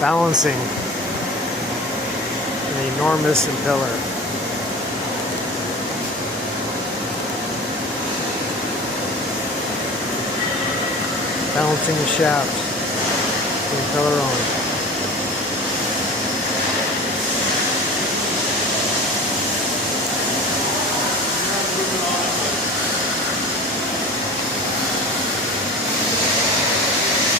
balancing an enormous impeller. Balancing the shaft, the impeller on.